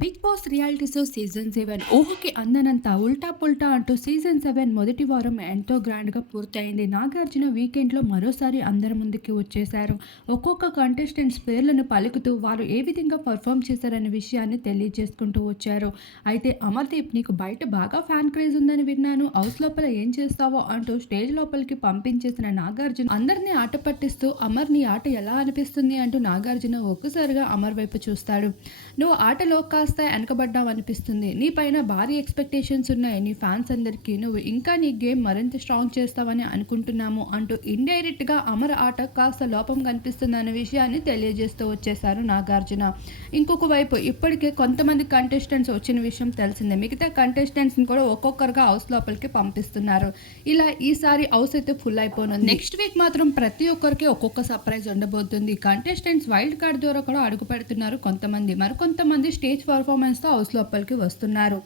Big Boss reality show season 7 ఊహకి అందనంత ఉల్టా పుల్టా అంటూ సీజన్ 7 మొదటి వారం ఎంతో గ్రాండ్గా పూర్తయింది. నాగార్జున వీకెండ్లో మరోసారి అందరి ముందుకి వచ్చేశారు. ఒక్కొక్క కంటెస్టెంట్స్ పేర్లను పలుకుతూ వారు ఏ విధంగా పర్ఫామ్ చేశారనే విషయాన్ని తెలియజేసుకుంటూ వచ్చారు. అయితే అమర్దీప్, నీకు బయట బాగా ఫ్యాన్ క్రేజ్ ఉందని విన్నాను, హౌస్ లోపల ఏం చేస్తావో అంటూ స్టేజ్ లోపలికి పంపించేసిన నాగార్జున అందరినీ ఆట పట్టిస్తూ అమర్, నీ ఆట ఎలా అనిపిస్తుంది అంటూ నాగార్జున ఒక్కసారిగా అమర్ వైపు చూస్తాడు. నువ్వు ఆటలో కాస్త వెనకబడ్డావు అనిపిస్తుంది. నీ పైన భారీ ఎక్స్పెక్టేషన్స్ ఉన్నాయి. నీ ఫ్యాన్స్ అందరికీ నువ్వు ఇంకా నీ గేమ్ మరింత స్ట్రాంగ్ చేస్తావని అనుకుంటున్నాము అంటూ ఇండైరెక్ట్గా అమర్ ఆట కాస్త లోపం కనిపిస్తుందనే విషయాన్ని తెలియజేస్తూ వచ్చేశారు నాగార్జున. ఇంకొక వైపు ఇప్పటికే కొంతమంది కంటెస్టెంట్స్ వచ్చిన విషయం తెలిసిందే. మిగతా కంటెస్టెంట్స్ని కూడా ఒక్కొక్కరుగా హౌస్ లోపలికి పంపిస్తున్నారు. ఇలా ఈసారి హౌస్ అయితే ఫుల్ అయిపోనుంది. నెక్స్ట్ వీక్ మాత్రం ప్రతి ఒక్కరికి ఒక్కొక్క సర్ప్రైజ్ ఉండబోతుంది. కంటెస్టెంట్స్ వైల్డ్ కార్డ్ ద్వారా కూడా అడుగు పెడుతున్నారు కొంతమంది. మరికొంతమంది స్టేజ్ పర్ఫార్మెన్స్తో హౌస్ లోపలికి వస్తున్నారు.